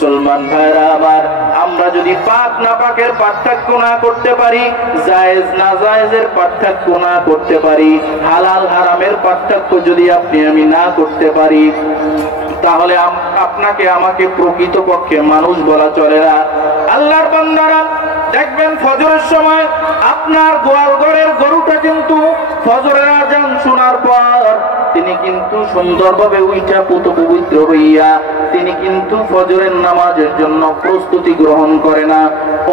মুসলমান ভাইরা আমার, আমরা যদি পাক না পাকের পার্থক্য না করতে পারি, জায়েজ না জায়েজের পার্থক্য না করতে পারি, হালাল হারামের পার্থক্য যদি আপনি আমি না করতে পারি, তাহলে আপনাকে আমাকে প্রকৃতপক্ষে মানুষ বলা চলে না। আল্লাহর বান্দারা দেখবেন ফজরের সময় আপনার গোয়াল ঘরের গরুটা কিন্তু ফজরের আজান শোনার পর তিনি কিন্তু সুন্দরভাবে উইঠা পুত পবিত্র হইয়া তিনি কিন্তু ফজরের নামাজের জন্য প্রস্তুতি গ্রহণ করে না,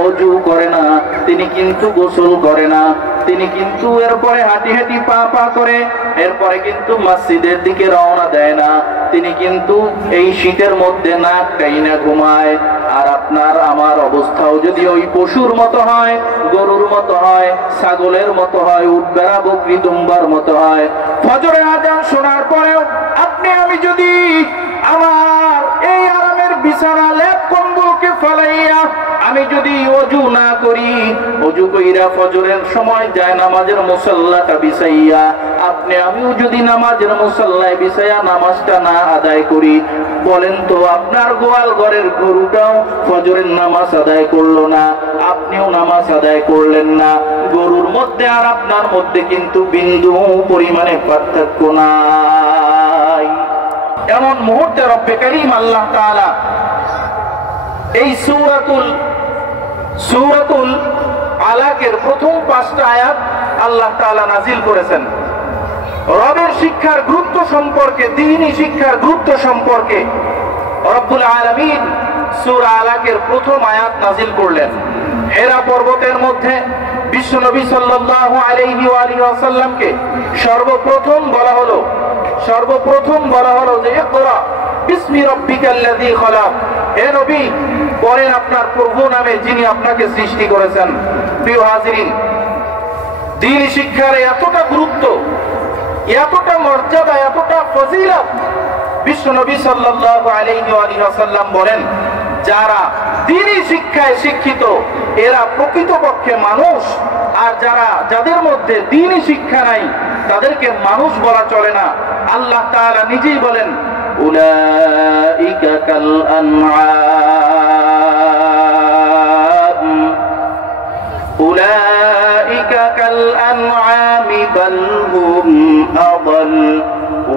ওযু করে না, তিনি কিন্তু গোসল করে না, তিনি কিন্তু এরপরে হাঁটি হাঁটি পা পা করে এরপরে কিন্তু মসজিদের দিকে রওনা দেয় না, তিনি কিন্তু এই শীতের মধ্যে নাক টাইনা ঘুমায়। আর আপনার আমার অবস্থাও যদি ওই পশুর মতো হয়, গরুর মতো হয়, ছাগলের মতো হয়, উট ভেড়া বকরি দুম্বার মতো হয়, ফজরের আজান শোনার পরেও আপনি আমি যদি আমার এই আরামের বিছানা লেপ কম্বলকে ফেলাইয়া আমি যদি ওযু না করি, ওযু কইরা ফজরের সময় যায় নামাজের মুসাল্লাটা বিছাইয়া আপনি আমিও যদি নামাজের মুসাল্লায় বিছাইয়া নামাজটা না আদায় করি, বলেন তো আপনার গোয়াল ঘরের গরুটাও ফজরের নামাজ আদায় করলো না, আপনিও নামাজ আদায় করলেন না। গরুর মধ্যে আর আপনার মধ্যে কিন্তু বিন্দু পরিমাণে পার্থক্য নাই। এমন মুহূর্তে রব্বে কারীম আল্লাহ তাআলা এই সূরাতুল আলাকের প্রথম 5টা আয়াত আল্লাহ তাআলা নাজিল করেছেন রবের শিক্ষার গুরুত্ব সম্পর্কে, দ্বীনি শিক্ষার গুরুত্ব সম্পর্কে। রব্বুল আলামিন সূরা আলাকের প্রথম আয়াত নাজিল করলেন। হেরা পর্বতের মধ্যে বিশ্বনবী সাল্লাল্লাহু আলাইহি ওয়া আলিহি ওয়াসাল্লামকে সর্বপ্রথম বলা হলো যে ইকরা বিসমি রাব্বিকাল্লাযী খলাক, হে নবী পড়েন আপনার প্রভু নামে যিনি আপনাকে সৃষ্টি করেছেন। প্রিয় হাজিরিন, দ্বীনি শিক্ষার এতটা গুরুত্ব, এতটা মর্যাদা, এতটা ফজিলত বিশ্বনবী সাল্লাল্লাহু আলাইহি ওয়া আলিহি ওয়াসাল্লাম বলেন, যারা দ্বীনি শিক্ষায় শিক্ষিত এরা প্রকৃতপক্ষে মানুষ, আর যাদের মধ্যে দ্বীনি শিক্ষা নাই তাদেরকে মানুষ বলা চলে না। আল্লাহ তাআলা নিজেই বলেন উলাইকা কাল আনআম, উলাইকা কাল আনআমি বাল হুম আযাল,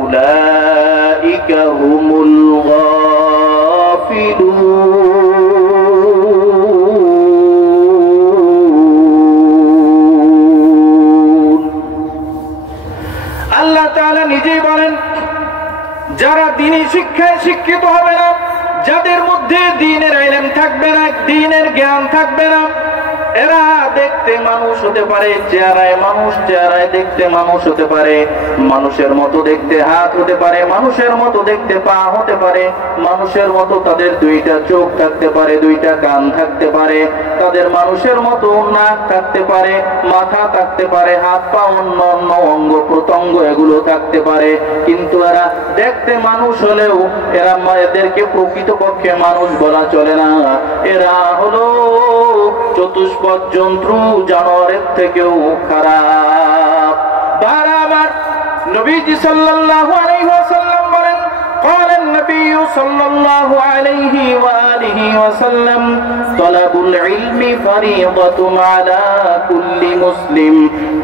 উলাইকা হুমুল গাফিলুন। আল্লাহ তাআলা নিজেই বলেন যারা দ্বীনি শিক্ষায় শিক্ষিত হবে না, যাদের মধ্যে দ্বীনের ইলম থাকবে না, দ্বীনের জ্ঞান থাকবে না, এরা দেখতে মানুষ হতে পারে, চেহারায় দেখতে মানুষ হতে পারে, মানুষের মতো দেখতে হাত হতে পারে, মানুষের মতো দেখতে পা হতে পারে, মানুষের মতো তাদের 2টা চোখ থাকতে পারে, 2টা কান থাকতে পারে, তাদের মানুষের মতো নাক থাকতে পারে, মাথা থাকতে পারে, হাত পা অন্য অন্য অঙ্গ প্রত্যঙ্গ এগুলো থাকতে পারে, কিন্তু এরা দেখতে মানুষ হলেও এদেরকে প্রকৃতপক্ষে মানুষ বলা চলে না। এরা হলো চতুষ্পদ জন্তু, জানোয়ারের থেকেও খারাপ। আমার নবীজি সাল্লাল্লাহু আলাইহি ওয়াসাল্লাম বলেন, قال النبي صلى الله عليه وآله وسلم طلب العلم فريضة على كل مسلم,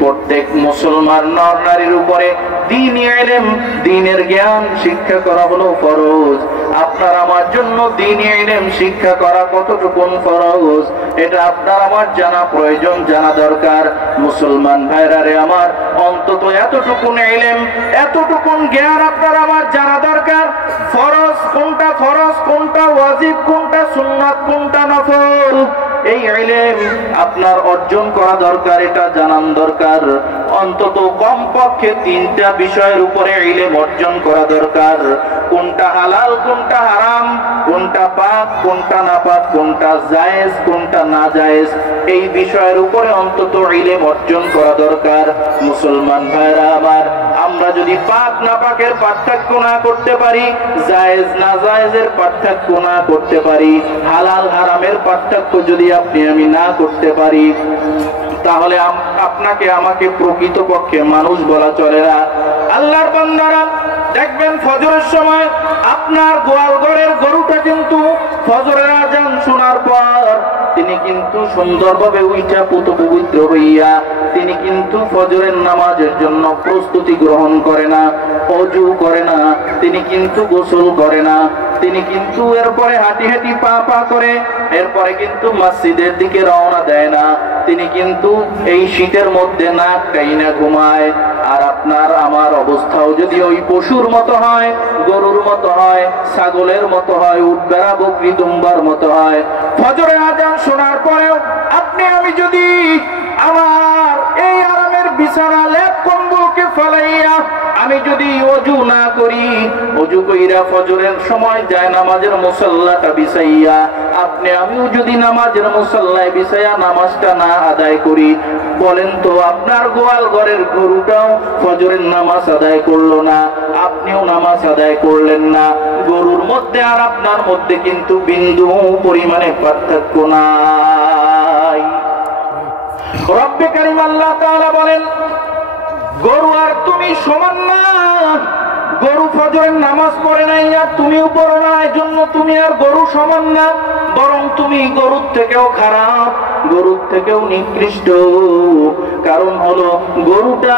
প্রত্যেক মুসলমান নর নারীর উপরে দ্বীনি ইলম, দ্বীনের জ্ঞান শিক্ষা করা হলো ফরজ। আপনার আমার জন্য দ্বীনি ইলম শিক্ষা করা কতটুকু ফরজ এটা আপনার আমার জানা প্রয়োজন, জানা দরকার। মুসলমান ভাইরা রে আমার, অন্তত এতটুকু ইলম, এতটুকু জ্ঞান আপনার আমার জানা দরকার। ফরজ কোনটা ওয়াজিব কোনটা, সুন্নাত কোনটা, নফল, এই ইলম আপনার অর্জন করা দরকার, এটা জানান দরকার। অন্তত কমপক্ষে 3টা বিষয়ের উপরে ইলম অর্জন করা দরকার। কোনটা হালাল, কোনটা হারাম, কোনটা পাক, কোনটা নাপাক, কোনটা জায়েজ, কোনটা না জায়েজ, এই বিষয়ের উপরে অন্তত ইলম অর্জন করা দরকার। মুসলমান ভাইরা আমার, আমরা যদি পাক নাপাকের পার্থক্য না করতে পারি, জায়েজ না জায়েজের পার্থক্য না করতে পারি, হালাল হারামের পার্থক্য যদি আপনি আমি না করতে পারি, তাহলে আপনাকে আমাকে প্রকৃতপক্ষে মানুষ বলা চলে না। আল্লাহর বান্দারা দেখবেন ফজরের সময় আপনার গোয়াল ঘরের গরুটা কিন্তু ফজরের আজান শোনার পর তিনি কিন্তু সুন্দরভাবে উইঠা পুত পবিত্র হইয়া তিনি কিন্তু ফজরের নামাজের জন্য প্রস্তুতি গ্রহণ করে না, ওযু করে না, তিনি কিন্তু গোসল করে না, তিনি কিন্তু এরপরে হাঁটি হাঁটি পা পা করে এরপরে কিন্তু মসজিদের দিকে রওনা দেয় না। তিনি কিন্তু এই শীতের মধ্যে নাক টাইনা ঘুমায়। আর আপনার আমার অবস্থাও যদি ওই পশুর মতো হয়, গরুর মতো হয়, ছাগলের মতো হয়, উট ভেড়া বকরি দুম্বার মতো হয়, ফজরের আজান শোনার পরেও আপনি আমি যদি আমার এই আরামের বিছানা লেপ কম্বলকে ফেলাইয়া আমি যদি ওযু না করি, ওযু কইরা ফজরের সময় যায় নামাজের মুসাল্লাটা বিছাইয়া আপনি আমিও যদি নামাজের মুসাল্লায় বিছাইয়া নামাজটা না আদায় করি, বলেন তো আপনার গোয়াল ঘরের গরুটাও ফজরের নামাজ আদায় করলো না, আপনিও নামাজ আদায় করলেন না। গরুর মধ্যে আর আপনার মধ্যে কিন্তু বিন্দু পরিমাণে পার্থক্য নাই। রব্বে কারীম আল্লাহ তাআলা বলেন, গরু আর তুমি সমান না। গরু ফজরের নামাজ পড়ে নাই আর তুমিও পড়ো না, এজন্য তুমি আর গরু সমান না, বরং তুমি গরুর থেকেও খারাপ, গরুর থেকেও নিকৃষ্ট। কারণ হলো গরুটা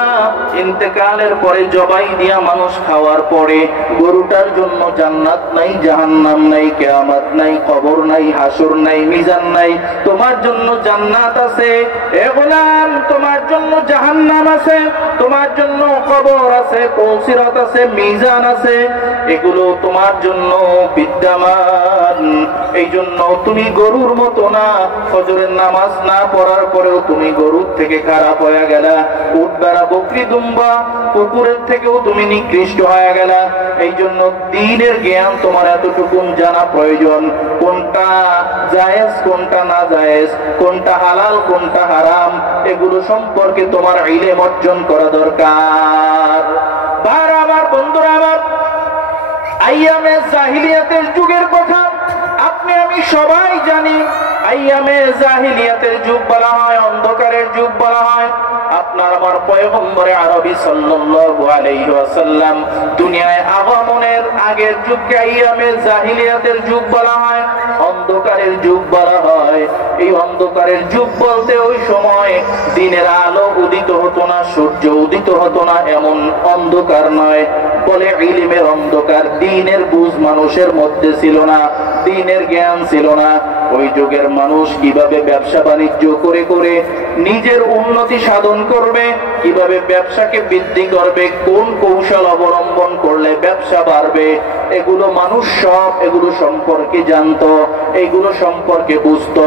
ইন্তেকালের পরে জবাই দিয়া মানুষ খাওয়ার পরে গরুটার জন্য জান্নাত নাই, জাহান্নাম নাই, কিয়ামত নাই, কবর নাই, হাসর নাই, মিজান নাই। তোমার জন্য জান্নাত আছে এ গোলাম, তোমার জন্য জাহান্নাম আছে, তোমার জন্য কবর আছে, কৌসিরাত আছে, মিজান আছে, এগুলো তোমার জন্য বিদ্যমান। এই জন্য তুমি গরুর মতো না, ফজরের নামাজ না পড়ার পরেও তুমি গরুর থেকে খারাপ হয়ে গেলা, উট ভেড়া বকরি দুম্বা কুকুরের থেকেও তুমি নিকৃষ্ট হয়ে গেলা। এই জন্য দ্বীনের জ্ঞান তোমার এতটুকু জানা প্রয়োজন, কোনটা জায়েজ কোনটা না জায়েজ, কোনটা হালাল কোনটা হারাম, এগুলো সম্পর্কে তোমার ইলম অর্জন করা দরকার। ভাইরা আমার, বন্ধুরা আমার, আইয়ামে জাহিলিয়াতের যুগের কথা আপনি আমি সবাই জানি। আইয়ামে জাহিলিয়াতের যুগ বলা হয়, অন্ধকারের যুগ বলা হয়। আপনার আমার পয়গম্বরে আরবি সাল্লাল্লাহু আলাইহি ওয়াসাল্লাম দুনিয়ায় আগমনের আগের যুগকে আইয়ামে জাহিলিয়াতের যুগ বলা হয়, অন্ধকারের যুগ বলা হয়। এই অন্ধকারের যুগ বলতে ওই সময় দিনের আলো উদিত হতো না, সূর্য উদিত হতো না, এমন অন্ধকার নয়, বলে ইলমের অন্ধকার। দ্বীনের বুঝ মানুষের মধ্যে ছিল না, দ্বীনের জ্ঞান ছিল না। ওই যুগের মানুষ কিভাবে ব্যবসা বাণিজ্য করে করে নিজের উন্নতি সাধন করবে, কিভাবে ব্যবসাকে বৃদ্ধি করবে, কোন কৌশল অবলম্বন করলে ব্যবসা বাড়বে, এগুলো মানুষ সব এগুলো সম্পর্কে জানতো, এগুলো সম্পর্কে বুঝতো,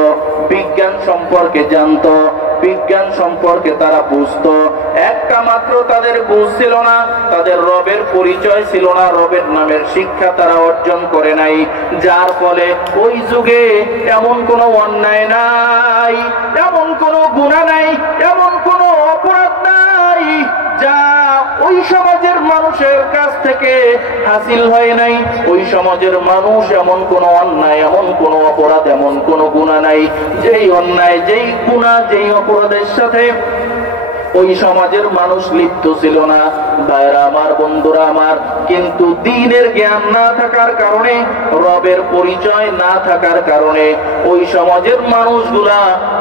বিজ্ঞান সম্পর্কে জানতো, বিজ্ঞান সম্পর্কে তারা বুঝতো। একটা মাত্র তাদের বুঝ ছিল না, তাদের রবের পরিচয় ছিল না, রবের নামের শিক্ষা তারা অর্জন করে নাই। যার ফলে ওই যুগে এমন কোনো অন্যায় নাই, এমন কোনো গুনাহ নাই, এমন কোনো অপরাধ নাই যা ওই সমাজের মানুষের কাছ থেকে হাসিল হয় নাই। ওই সমাজের মানুষ এমন কোনো অন্যায়, এমন কোনো অপরাধ, এমন কোনো গুনাহ নাই যেই অন্যায়, যেই গুনাহ, যেই অপরাধের সাথে ওই সমাজের মানুষ লিপ্ত ছিল না। ভাইরা আমার, বন্ধুরা আমার, কিন্তু দ্বীনের জ্ঞান না থাকার কারণে, রবের পরিচয় না থাকার কারণে ওই সমাজের মানুষগুলা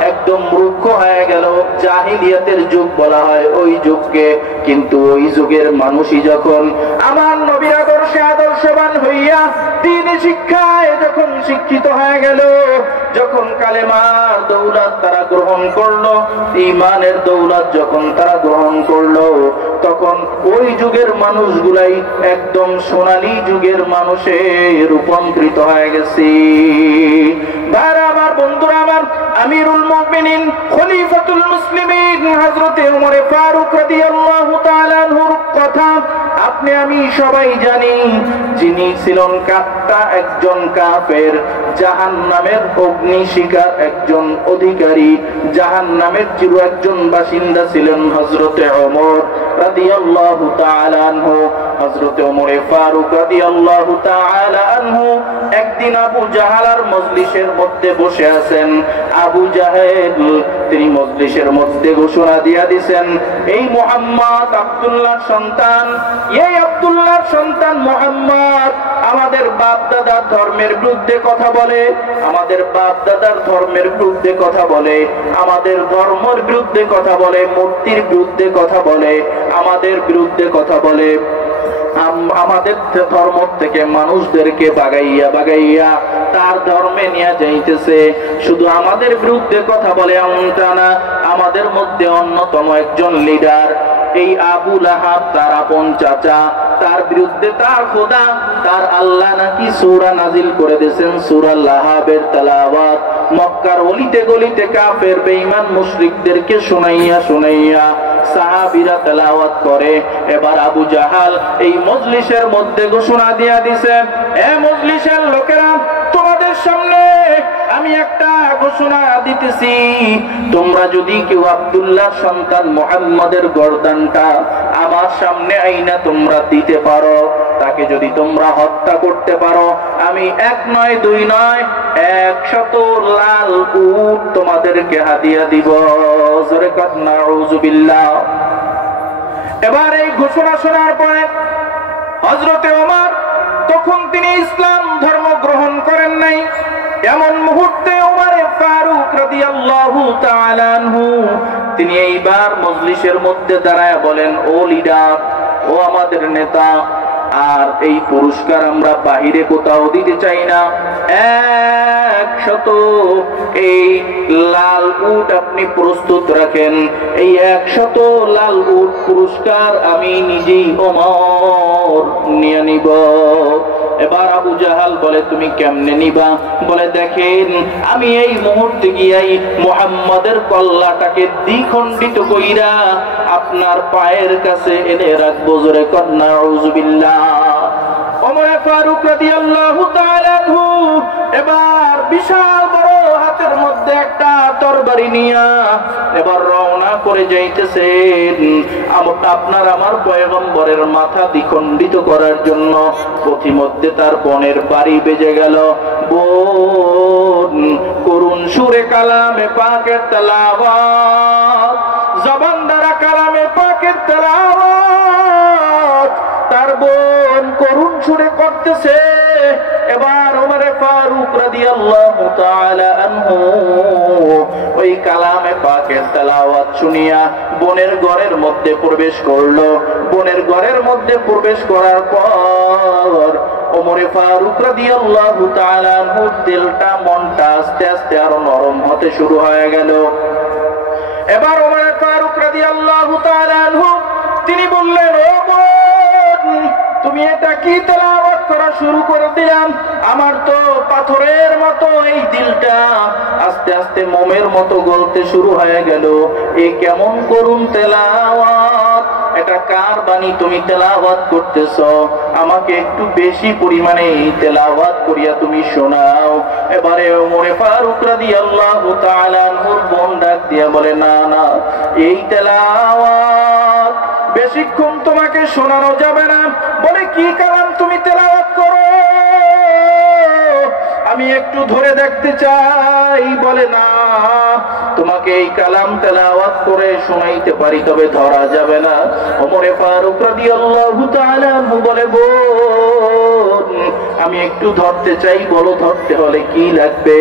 একদম মূর্খ হয়ে গেল। জাহিলিয়াতের যুগ বলা হয় ওই যুগকে। কিন্তু ওই যুগের মানুষই যখন আমার নবীর আদর্শে আদর্শবান হইয়া দ্বীনি শিক্ষায় যখন শিক্ষিত হয়ে গেল, যখন কালেমার দৌলত তারা গ্রহণ করলো, ঈমানের দৌলত যখন তারা গ্রহণ করলো, তখন ওই যুগের মানুষগুলাই একদম সোনালী যুগের মানুষে রূপান্তরিত হয়ে গেছে। ভাইরা আমার, বন্ধুরা আমার, আমিরুল মুমিনিন খলিফাতুল মুসলিমিন হযরতে ওমর ফারুক রাদিয়াল্লাহু তাআলা আনহুর কথা আপনি আমি সবাই জানি। যিনি ছিলেন কাট্টা একজন কাফের, জাহান্নামের অগ্নি শিখার একজন অধিকারী, জাহান্নামের চির একজন বাসিন্দা ছিলেন হযরতে ওমর রাদিয়াল্লাহু তাআলা আনহু। হযরত ওমর ফারুক রাদিয়াল্লাহু তাআলা আনহু একদিন আবু জাহালার মজলিসের মধ্যে বসে আছেন। আবু জাহেল তিনি মজলিসের মধ্যে ঘোষণা দিয়া দিয়েছেন, এই মুহাম্মদ আব্দুল্লাহর সন্তান, এই আব্দুল্লাহর সন্তান মুহাম্মদ আমাদের বাপ দাদার ধর্মের বিরুদ্ধে কথা বলে, আমাদের বাপ দাদার ধর্মের বিরুদ্ধে কথা বলে, আমাদের ধর্মের বিরুদ্ধে কথা বলে, মূর্তির বিরুদ্ধে কথা বলে, আমাদের বিরুদ্ধে কথা বলে, আমাদের ধর্ম থেকে মানুষদেরকে বাগাইয়া বাগাইয়া তার ধর্মে নিয়ে যাইতেছে। শুধু আমাদের বিরুদ্ধে কথা বলে এমনটা না, আমাদের মধ্যে অন্যতম একজন লিডার এই আবু লাহাব, তার আপন চাচা, তার বিরুদ্ধে তার খোদা, তার আল্লাহ নাকি সূরা নাজিল করে দিয়েছেন, সূরা লাহাবের তেলাওয়াত মক্কার অলিতে গলিতে কাফের বেঈমান মুশরিকদেরকে শুনাইয়া শুনাইয়া সাহাবীরা তেলাওয়াত করে। এবার আবু জাহাল এই মজলিসের মধ্যে ঘোষণা দিয়া দিছে, এ মজলিসের লোকেরা, তোমাদের সামনে আমি একটা ঘোষণা দিতেছি, তোমরা যদি কেউ আব্দুল্লাহর সন্তান মুহাম্মাদের গর্দানটা আমার সামনে আইনা তোমরা দিতে পারো, তাকে যদি তোমরা হত্যা করতে পারো, আমি 1 নয় 2 নয় 100 লাল উট তোমাদেরকে হাদিয়া দিব। জোরে কাদ নাউযুবিল্লাহ। এবার এই ঘোষণা শোনার পরে হযরতে ওমর, তখন তিনি ইসলাম ধর্ম গ্রহণ করেন নাই, এমন মুহূর্তে ওমর ফারুক রাদিয়াল্লাহু তাআলা আনহু তিনি এইবার মজলিসের মধ্যে দাঁড়ায় বলেন, ও লিডার, ও আমাদের নেতা, আর এই পুরস্কার আমরা বাহিরে কোথাও দিতে চাই না, 100 এই লাল উট আপনি প্রস্তুত রাখেন, এই 100 লাল উট পুরস্কার আমি নিজেই ওমর নিয়ে নিব। এবার আবু জাহাল বলে, তুমি কেমনে নিবা? বলে, দেখেন আমি এই মুহূর্তে গিয়াই মুহাম্মাদের কল্লাটাকে দ্বিখণ্ডিত কইরা আপনার পায়ের কাছে এনে রাখবো। জোরে কর নাউযুবিল্লাহ। ওমর ফারুক রাদিয়াল্লাহু তাআলা আনহু এবার বিশাল বড় হাতের মধ্যে একটা তরবারি নিয়া এবার রওনা করে যাইতেছেন আপনার আমার পয়গম্বরের মাথা দ্বিখণ্ডিত করার জন্য। পথিমধ্যে তার বোনের বাড়ি বেজে গেল। বোন করুণ সুরে কালামে পাকের তেলাওয়াত, জবান দ্বারা কালামে পাকের তেলাওয়াত তার বোন করুণ সুরে করতেছে। এবার ওমর ফারুক রাদিয়াল্লাহু তাআলা আনহু ওই কালামে পাকের তেলাওয়াত শুনিয়া বোনের ঘরের মধ্যে প্রবেশ করলো। বোনের ঘরের মধ্যে প্রবেশ করার পর ওমর ফারুক রাদিয়াল্লাহু তাআলা আনহু দিলটা মনটা আস্তে আস্তে আরো নরম হতে শুরু হয়ে গেল। এবার ওমর ফারুক রাদিয়াল্লাহু তাআলা আনহু তিনি বললেন, ও বোন, তুমি এটা কি তেলাওয়াত করা শুরু করে দিলাম? আমার তো পাথরের মতো এই দিলটা আস্তে আস্তে মোমের মতো গলতে শুরু হয়ে গেল। এ কেমন করুন তেলাওয়াত, এটা কার বাণী তুমি তেলাওয়াত করতেছো? আমাকে একটু বেশি পরিমাণে এই তেলাওয়াত করিয়া তুমি শোনাও। এবারে ওমর ফারুক রাদিয়াল্লাহু তাআলা আনহুর বোন ডাক দিয়া বলে, না না, এই তেলাওয়াত বেশিক্ষণ তোমাকে শোনানো যাবে না। বলে, কি কালাম তুমি তেলাওয়াত করো? আমি একটু ধরে দেখতে চাই। বলে, না, তোমাকে এই কালাম তেলাওয়াত করে শোনাইতে পারি, তবে ধরা যাবে না। ওমর ফারুক রাদিয়াল্লাহু তাআলা আনহু বলে, বোন, আমি একটু ধরতে চাই, বলো ধরতে হলে কি লাগবে?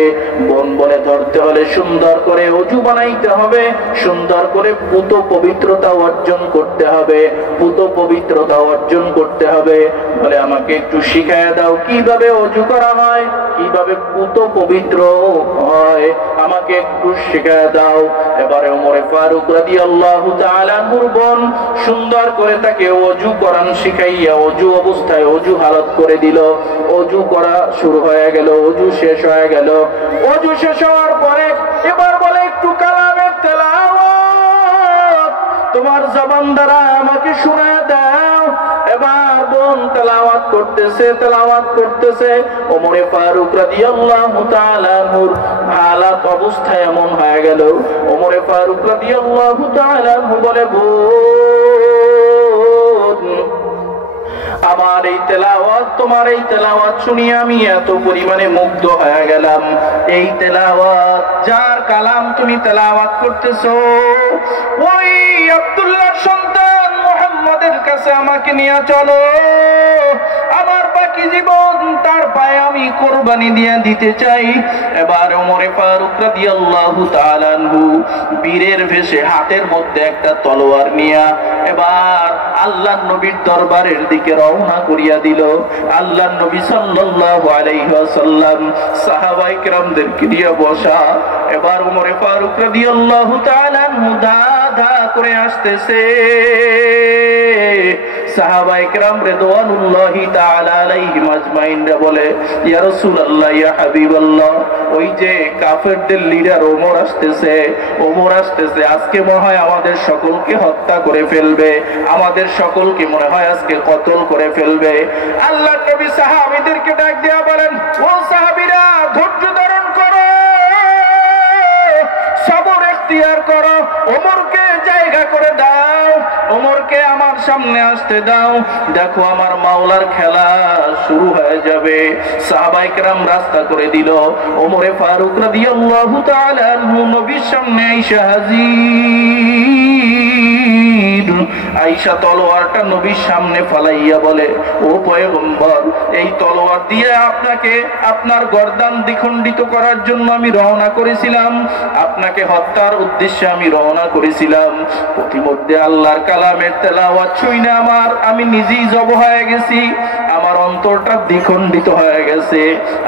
বোন বলে, ধরতে হলে সুন্দর করে ওযু বানাইতে হবে, সুন্দর করে পুত পবিত্রতা অর্জন করতে হবে, পুত পবিত্রতা অর্জন করতে হবে। বলে, আমাকে একটু শিখায় দাও কিভাবে ওযু করা হয়, কিভাবে পুত পবিত্র হয়, আমাকে একটু শিখায় দাও। এবারে ওমর ফারুক রাদিয়াল্লাহু তাআলা আনহুর বোন সুন্দর করে তাকে ওযু করান শিখাইয়া ওযু অবস্থায় ওযু হালত করে দিল। ওযু করা শুরু হয়ে গেল, ওযু শেষ হয়ে গেল। ওযু শেষ হওয়ার পরে এবার বলে, একটু কালামের তেলাওয়াত তোমার জবান দ্বারা আমাকে শোনায় দাও। এবার বোন তেলাওয়াত করতেছে, তেলাওয়াত করতেছে। ওমর ফারুক রাদিয়াল্লাহু তাআলা আনহুর হালাত অবস্থা এমন হয়ে গেল। ওমর ফারুক রাদিয়াল্লাহু তাআলা আনহু বলে, বোন, আমার এই তেলাওয়াত, তোমার এই তেলাওয়াত শুনিয়ে আমি এত পরিমাণে মুগ্ধ হয়ে গেলাম। এই তেলাওয়াত, যার কালাম তুমি তেলাওয়াত করতেছো, ওই আব্দুল্লাহর সন্তান মুহাম্মাদের কাছে আমাকে নিয়ে চলো। আমার বাকি জীবন তার পায়ে আমি কোরবানি দিয়ে দিতে চাই। এবার ওমর ফারুক রাদিয়াল্লাহু তাআলা আনহু বীরের বেশে হাতের মধ্যে একটা তলোয়ার নিয়া এবার আল্লাহর নবীর দরবারের দিকে রওনা করিয়া দিল। আল্লাহর নবী সাল্লাল্লাহু আলাইহি ওয়াসাল্লাম সাহাবায়ে কেরামদেরকে নিয়ে বসা। এবার ওমর ফারুক রাদিয়াল্লাহু তাআলা আনহু ধা করে আসতেছে। সাহাবায়ে কেরাম রিদওয়ানুল্লাহি তাআলা আলাইহিম আজমাইন বলে, ইয়া রাসূলুল্লাহ, ইয়া হাবিবাল্লাহ, ওই যে কাফেরদের লিডার ওমর আসতেছে, ওমর আসতেছে, আজকে মনে হয় আমাদের সকলকে হত্যা করে ফেলবে, আমাদের সকলকে মনে হয় আজকে কতল করে ফেলবে। আল্লাহর নবী সাহাবীদেরকে ডাক দিয়া বলেন, ও সাহাবীরা, ধৈর্য ধারণ করো, সবর ইখতিয়ার করো, ওমরকে জায়গা করে দাও, ওমরকে আমার সামনে আসতে দাও, দেখো আমার মাওলার খেলা শুরু হয়ে যাবে। সাহাবায়ে কেরাম রাস্তা করে দিল। ওমরে ফারুক রাদিয়াল্লাহু তাআলা আনহু নবীর সামনে আইসা হাজির। আইসা তলোয়ারটা নবীর সামনে ফালাইয়া বলে, ও পয়গম্বর, এই তলোয়ার দিয়ে আপনাকে আপনার গর্দান দ্বিখণ্ডিত করার জন্য আমি রওনা করেছিলাম, আপনাকে হত্যার উদ্দেশ্যে আমি রওনা করেছিলাম। প্রতিমধ্যে আল্লাহর কালামের তেলাওয়াত শুনে আমি নিজেই জব হয়ে গেছি, আমার অন্তরটা দ্বিখণ্ডিত হয়ে গেছে,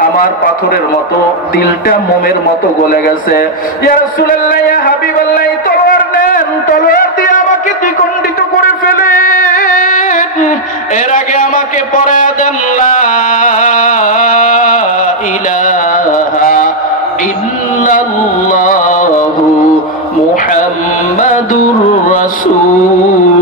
আমার পাথরের মতো দিলটা মোমের মতো গলে গেছে। ইয়া রাসূলুল্লাহ, ইয়া হাবিবাল্লাহ, তলোয়ার নেন, তলোয়ার দিয়ে আমাকে দ্বিখণ্ডিত করে ফেলেন, এর আগে আমাকে পড়ায়া দেন লা ইলাহা ইল্লাল্লাহু মুহাম্মাদুর রাসূল।